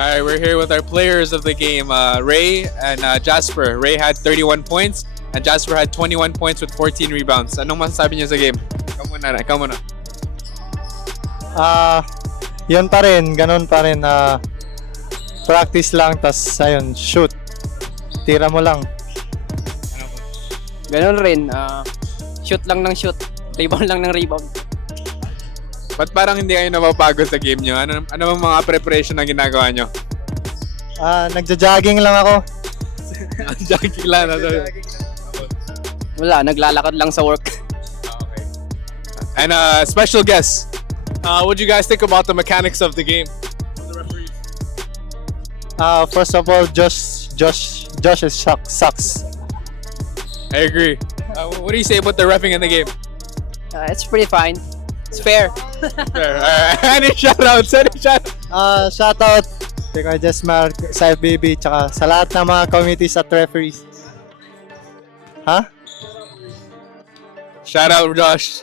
Alright, we're here with our players of the game, Ray and Jasper. Ray had 31 points and Jasper had 21 points with 14 rebounds. Anong masasabi niyo sa game? Ikaw muna. Yun pa rin, ganun pa rin. Practice lang, tas ayun, shoot. Tira mo lang. Ganun rin, shoot lang ng shoot, rebound lang ng rebound. Ba't parang hindi kayo napapagod sa game nyo? Ano bang mga preparation na ginagawa nyo? Nagja-jogging lang ako. Jogging lang. Wala, naglalakad lang sa work. Okay. And special guest. What do you guys think about the mechanics of the game? First of all, Josh is sucks. I agree. What do you say about the reffing in the game? It's pretty fine. It's fair. Fair. Any shoutouts? Shoutout kay Kuya Jesmar, sa FBB, tsaka sa lahat ng mga committees at referees. Shout out Josh.